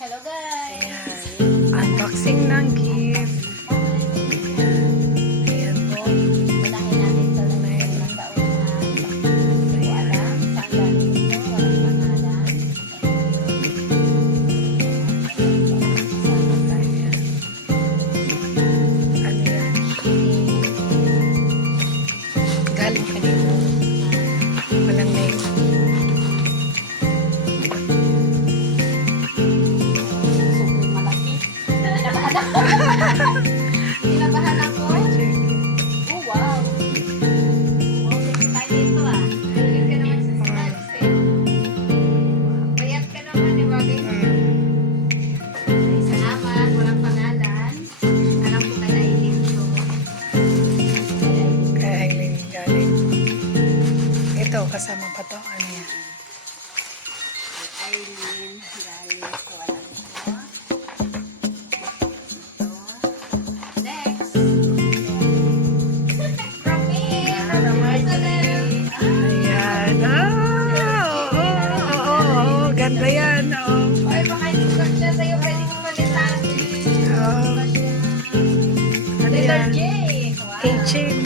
Hello guys! Ayan. Unboxing ng gift. Ayan po. Manahin natin sa lahat ng taon na hindi ko alam saan galing ito. Walang pangalan. Ayan. Ano yan? Galing kanino? Walang name. Super malaki. Kinabahan ako. Kinabahan ako. Oh wow! Wow, sexy tayo dito ah. Galing ka naman sa studs eh. Bayat ka naman eh, bagay. Ay, salamat. Walang pangalan. Alam ko kay Aileen to. Kay Aileen. Kaya Aileen galing. Ito, kasama pa to. Ano yan? Aileen galing ko. Alam ko. Next. From me. From Jerusalem. Ayan. Oo. Ganda yan. Ay, baka hindi siya sa'yo. Pwede ko palitan. Ano Letter yan? J. Wow. Keychain.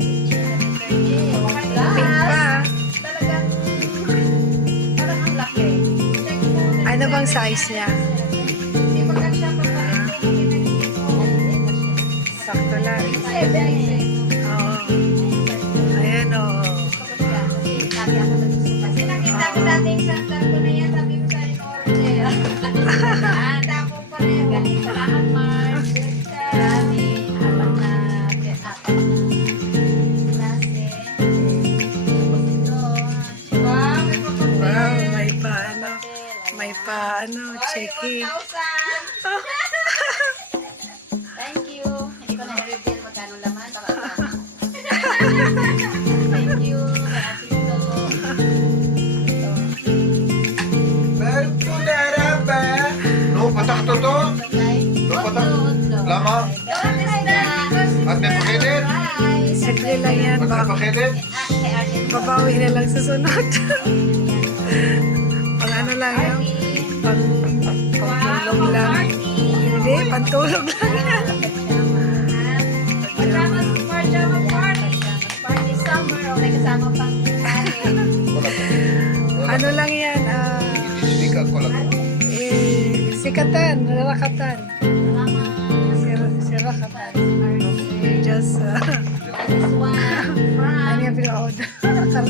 Letter J. Pink pa. Talagang parang ang laki. Check mo. Ano bang size niya? Hindi maganda siya papalit. Sakto lang. Oo. Ayan o. Kasi nakita ko dati yung sandal ko na yan, sabi ko sa rin order. Tapo pa rin. Galing sa lahat, Mars. Marami. Apat na klase. Tapos ito. Wow, may papapel. Wow, may pa ano, checking. 1,000. Thank you. Hindi ko na-reveal magkano laman. Baka tama. Thank you. Ito. Ito. No, patak to to. Ito kay Patak. Otlo. Lama. At may pakilit. Simple lang yan. At may pakilit. Kay Arlene. Babawi na lang sa sunod. Pang ano lang yan. Pantulog lang. Hindi, pantulog lang yan. Party summer. O may kasama pang kanin. Ano lang yan. Speaker ko lang. Sikatan, rakatan. Sirakatan. Just, This one ano yung from pinaka-order? Karka.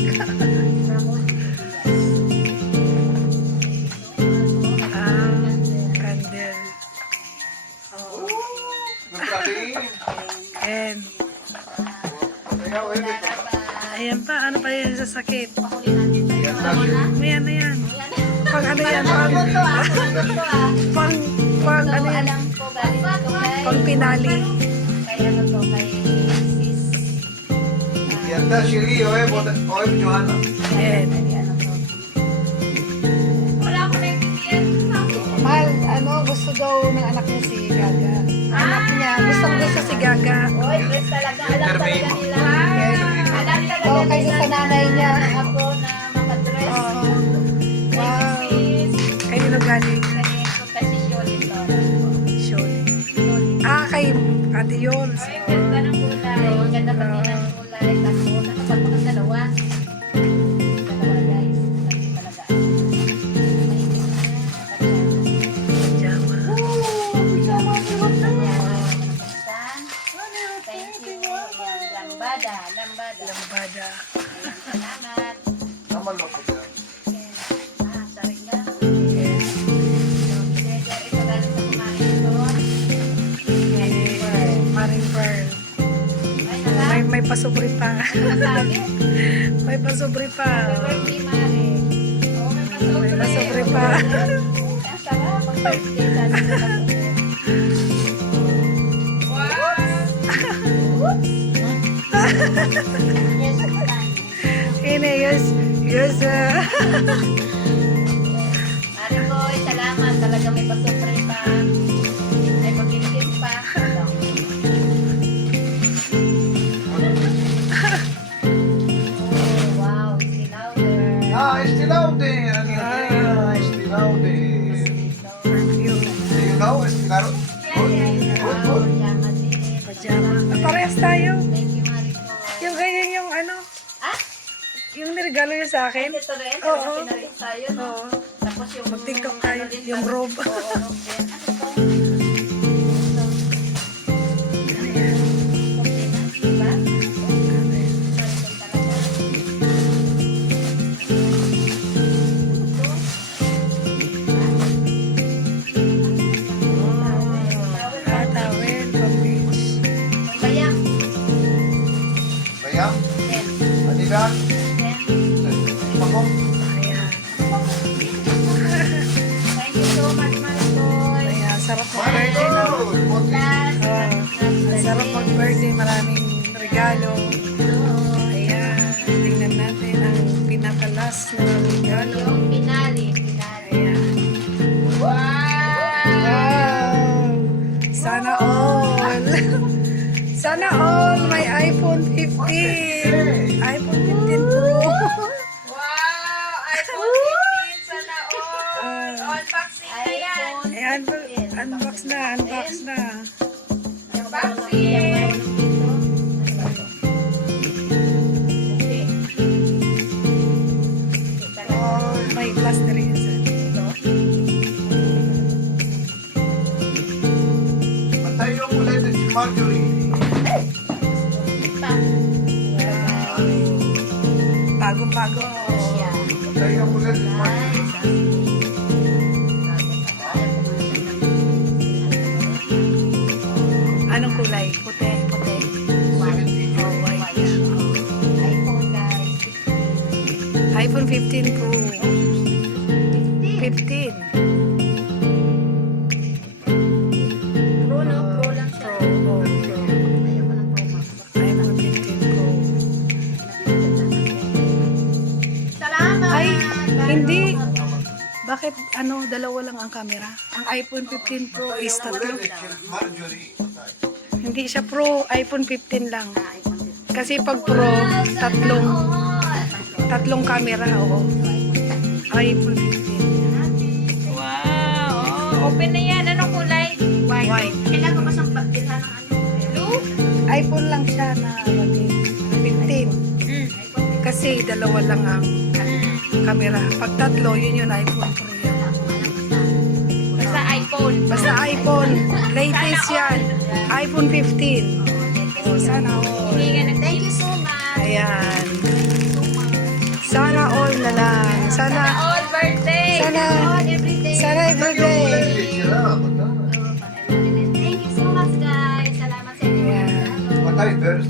Candle. And, ayan pa, ano pa yan sa sakit? Ayan na yan. Pang ano yan, pang ano yan, Alam ko galing ito kay pang pinali. kay ano to kay sis. Yanda, Shiri, oe, Johanna. Ayan. Ano to? Wala ko naiintindihan. Mahal, ano, gusto daw ng anak niya si Gaga. Anak niya, gusto si Gaga. Oy, Chris talaga. Alam talaga nila. Alam talaga Oo, kaysa sa nanay niya. Ako na makadress. Oo. Thank Wow. you, sis. Kayo na galing. Kanina kay si Shirley to. Sholi. Shirley. Kay Ate Yols. Ay, ang ganda ng kulay. Ang ganda pati ng kulay. Tapos, nakapag mga dalawa. Dalawa, guys. Lagi talaga. Mahigit na. Pajama. Thank you. Ayan, lambada. Lambada. Ayan, salamat. Naman lang po yan. Saringa. Yes. Ito galing sa kumain ito. Maring Pearl. Ay, nalang. May pasobre pa. Masabi. May pasobre pa. Birthday, Mare. Oo, May pasobre pa. Ang sarap. Ang birthday. Dali sa pasobre. Yes, Ine, yes. Mare boy, salamat. Talaga may pasobre pa. May pagkikip pa. Oh, wow. It's louder. Estilaw din. Ano yun? Estilaw din. Ikaw, Estilaro? Good, good. Pajama. Parehas tayo. Thank you, Mariko. Yung ganyan yung ano, Ah? yung niregalo niya sa akin. Ito rin. Oo. Pinarin tayo, no? Oo. Tapos yung... Mag-tiktok tayo. ano din, Yung parang- robe. Oo, robe din. Ano to? Ayan. Okay na, diba? Mariko talaga. Ah, towel, pang beach. Bayang. Bayang? Ten. Adidas? Ten. Pangok? Ayan. Thank you so much, Maricoy. Ayan, sarap mag-birthday, no? Last, Ang sarap mag-birthday. Maraming regalo. Ayan. Tingnan natin ang pinakalas na regalo. yung pinali. Ayan. Wow! Wow! Sana all! Sana all may iPhone 15! iPhone 15 Pro! Wow! iPhone 15 sana all! Unboxing na yan! Ayan, unbox na, unbox na. Unboxing! May plaster yun sa dito. Patay yung kulay na si Marjorie. Wow! Bagong-bago. Patay yung kulay na si Marjorie. Anong kulay? Puti, puti. 17 Oh, white. iPhone guys, iPhone 15 Pro. 15. 15. Pro no? Pro lang siya. Pro. Oh, Pro. Ayoko ng Pro Max. iPhone 15 Pro. Salamat! Ay, Bago hindi. ako. Bakit dalawa lang ang camera? Ang iPhone 15 Pro is Yung kulay tatlo. na si Marjorie. Patay. Hindi siya Pro, iPhone 15 lang. iPhone 15. Kasi pag Pro, tatlong camera, oo. iPhone 15. Wow! Oh, open na yan. Anong kulay? White. Kailangan ko ba siyang bilhan ng ano? Blue? iPhone lang siya na 15. Kasi dalawa lang ang camera. Pag tatlo, yun yung iPhone Pro yan. Basta iPhone. Basta iPhone. Latest yan. iPhone 15. Oh, sana all. Thank you so much. Ayan. Sana all na lang. Sana, All birthday. Sana- All everyday. sana Patay yung kulay everyday. na sila. Patay. Thank you so much guys. Salamat sa inyo. Ayan. Patay, pero